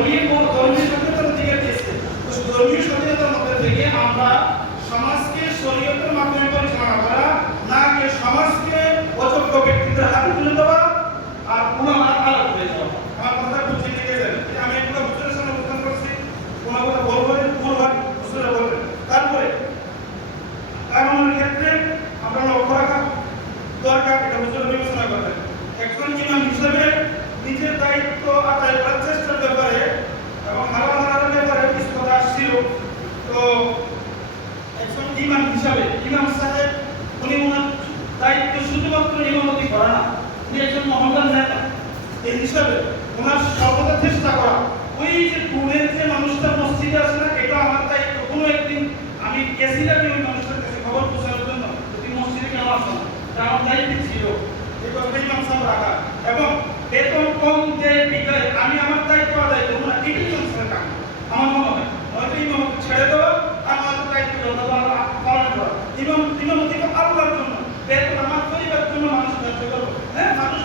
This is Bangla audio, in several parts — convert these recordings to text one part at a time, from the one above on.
comigo ইমাম হিসাবে, ইমাম সাহেব, উনি ওনার দায়িত্ব শুধুমাত্র ইমামতি করা না, উনি একজন মহল্লার নেতা। এই হিসাবে ওনার সর্বদা চেষ্টা করা, ওই যে দূরের যে মানুষটা মসজিদে আসে না, এটা আমার দায়িত্ব কোনো একদিন আমি গেছিলাম ওই মানুষটার কাছে খবর পৌঁছানোর জন্য যদি মসজিদে কেন আসো এটা আমার দায়িত্ব ছিল। এই কথাটা ইমাম সাহেব রাখা। এবং বেতন কম দেয় বিদায়, আমি আমার দায়িত্ব আদায় করব না, এটাই আমার মনে হয়। হয়তো ছেড়ে দেওয়া আর হয়তো দায়িত্ব যথাযথ পালন করা ইমাম ইমামতি আল্লাহর জন্য বেতন আমার পরিবারের জন্য মানুষ দায়িত্ব করব হ্যাঁ মানুষ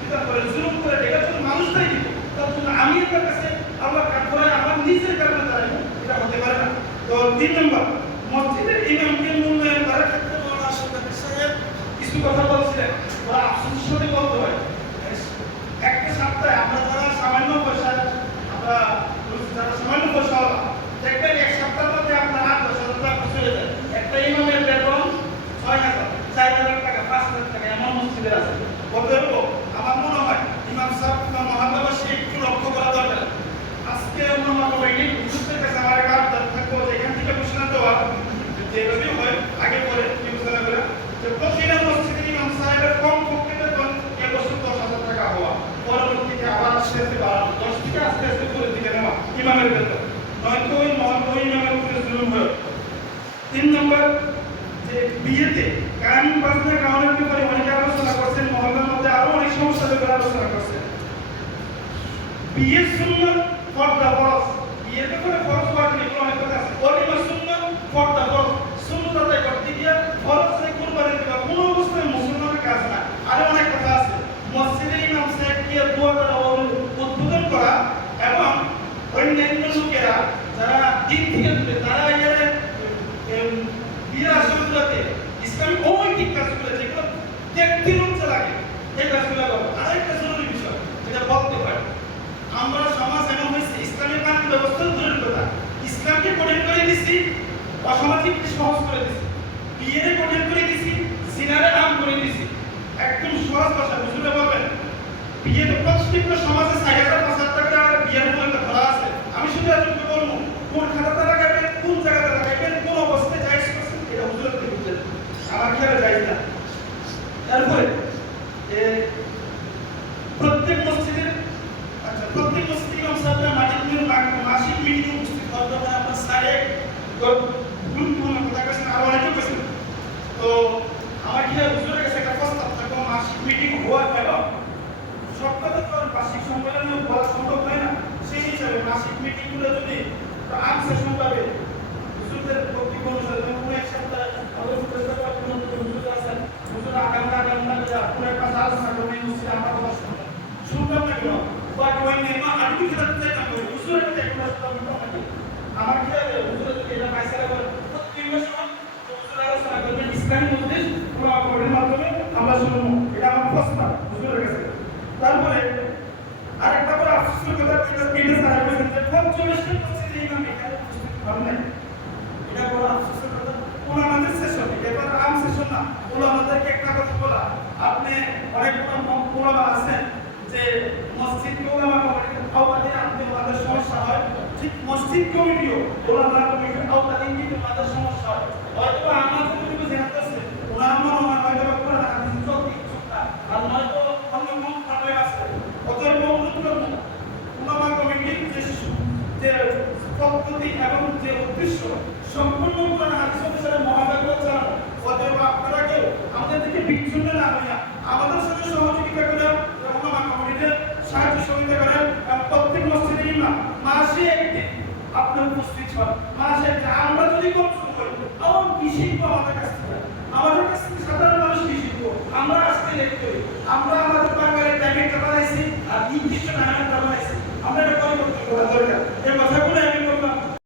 বিচার করে জুলুম করে এটার জন্য মানুষটাই দিব তার জন্য আমি এটার কাছে আল্লাহ কাজ করে আমার নিজের কারণে দাঁড়াবো এটা হতে পারে না তো তিন নম্বর মসজিদের ইমামকে মূল্যায়ন করার ক্ষেত্রে মৌলানা আশরাফ সাহেব কিছু কথা বলছিলেন ওরা আফসোস সাথে বলতে হয় একটা সপ্তাহে আমরা যারা সামান্য পয়সা আমরা যারা সামান্য পয়সা দেখবেন এক সপ্তাহের মধ্যে আপনার আট দশ হাজার টাকা চলে যায় একটা ইমামের বেতন ছয় হাজার চার হাজার টাকা পাঁচ হাজার টাকা এমন মসজিদের আছে অতএব আমার মনে হয় ইমাম সাহেব বা মহানবাসী একটু লক্ষ্য করা দরকার আজকে ওনার কমিটি হুজুরদের কাছে আমার একটা আবদার থাকব যে এখান থেকে ঘোষণা দেওয়া যেভাবে হয় আগে পরে বিবেচনা করে যে প্রতিটা মসজিদে ইমাম সাহেবের কম পক্ষে বেতন এবছর দশ হাজার টাকা হওয়া পরবর্তীতে আবার আস্তে আস্তে বাড়ানো দশ থেকে আস্তে আস্তে করে দিকে নেওয়া ইমামের ওই ইমামের উপরে জুলুম হয় তিন নম্বর, যে বিয়েতে গান বাজনা গাওয়ানোর ব্যাপারে অনেকে আলোচনা করছেন, মহল্লার মধ্যে আরও অনেক সমস্যার ব্যাপারে আলোচনা করছেন। বিয়ের সুন্দর পর্দা বরফ বিয়েতে করে ফরজ ওয়াজিব অনেক কথা আছে। অলিমা সুন্দর পর্দা ফরজ সুন্নত আদায় করতে গিয়ে ফরজ সে কুরবানি দেওয়া কোনো অবস্থায় মুসলমানের কাজ না আরও অনেক কথা আছে মসজিদের ইমাম সাহেব গিয়ে দোয়া করা ও উদ্বোধন করা এবং অন্যান্য লোকেরা যারা দিন তারা কাজগুলো যেগুলো দেখতে লাগে কাজগুলো জরুরি বিষয়, যেটা বলতে আমরা সমাজ এমন হয়েছে, ইসলামের কানুন ব্যবস্থা দূরের কথা ইসলামকে কঠিন করে দিছি, অসামাজিককে সহজ করে দিছি। বিয়েরে কঠিন করে দিছি সিনারে আম করে দিছি। একদম সহজ ভাষা বুঝতে পারবেন বিয়ে তো প্রত্যেকটা হাজার পাঁচ হাজার টাকা বিয়ের উপর একটা ধরা আছে আমি শুধু একজনকে বলব কোন খাতাতে লাগাবেন কোন জায়গাতে লাগাবেন কোন অবস্থায় জায়জ করছেন এটা হুজুরের থেকে বুঝলেন আমার খেয়ালে যাই না তারপরে এ, প্রত্যেক মসজিদের আচ্ছা প্রত্যেক মসজিদে ইমাম সাহেবরা মাটির নিয়ে মাসিক মিটিং উপস্থিত হতে হবে আপনার স্যারে গুরুত্বপূর্ণ কথা কেছেন আরও অনেকে কেছেন তো আমার কি হুজুরের কাছে একটা প্রস্তাব থাকব মাসিক মিটিং হওয়া এবং কথা তো বার্ষিক সম্মেলনে বলা সম্ভব হয় না। সেই হিসাবে মাসিক মিটিংগুলো যদি আম সেশন পাবে, হুজুরদের বক্তব্য অনুসারে কোনো এক সপ্তাহে আমাদের হুজুরদের ব্যাপারে কোনো কোনো হুজুর আছেন হুজুর আগামী আগামী না যা কোনো একটা আলোচনা করবে এই মসজিদে আমরা কথা শুনব শুনতাম না কেন বা ওই নেমা আমি খেতে চাইতাম না হুজুরের কাছে একটা শুনতাম না আমার এটা মাধ্যমে আমরা শুনব। এটা আমার প্রস্তাব হুজুরের তারপরে আরেকটা বড় আফসোসের কথা যেটা এটা বড় আফসোসের কথা। সেশন এবার আম না। কোন আমাদেরকে একটা কথা বলা। আপনি অনেক ওলামা আছেন যে মসজিদ ওলামা কমিটির আওতাধীন আপনি আমাদের সমস্যা হয়। মসজিদ কমিটিও ওলামা কমিটির আওতাধীন কিন্তু তাদের সমস্যা হয় হয়তো আমাদের যদি জেনাতে আছে ওরা মনে হয় হয়তো বা কোরআন হাদিস চলতি কিছুটা আর নয়তো অন্য কোনো প্রবলেম আছে। অতএব অনুরোধ করব ওলামা কমিটির যে যে পদ্ধতি এবং যে উদ্দেশ্য, সম্পূর্ণ কোরআন হাদিস অনুসারে মহাব্যবস্থা চালানো অতএব আপনারা কেউ আমাদের দিকে বিচ্ছিন্ন না হইয়া আমাদের সাথে সহযোগিতা করে ওলামা কমিটিতে সাহায্য সহযোগিতা করেন এবং প্রত্যেক মসজিদে ইমাম মাসে একদিন হন মাসে আমরা যদি কম করি, তখন আমাদের কাছ? থেকে আমাদের কাছ থেকে সাধারণ মানুষ কি আমরা আজকে করি আমরা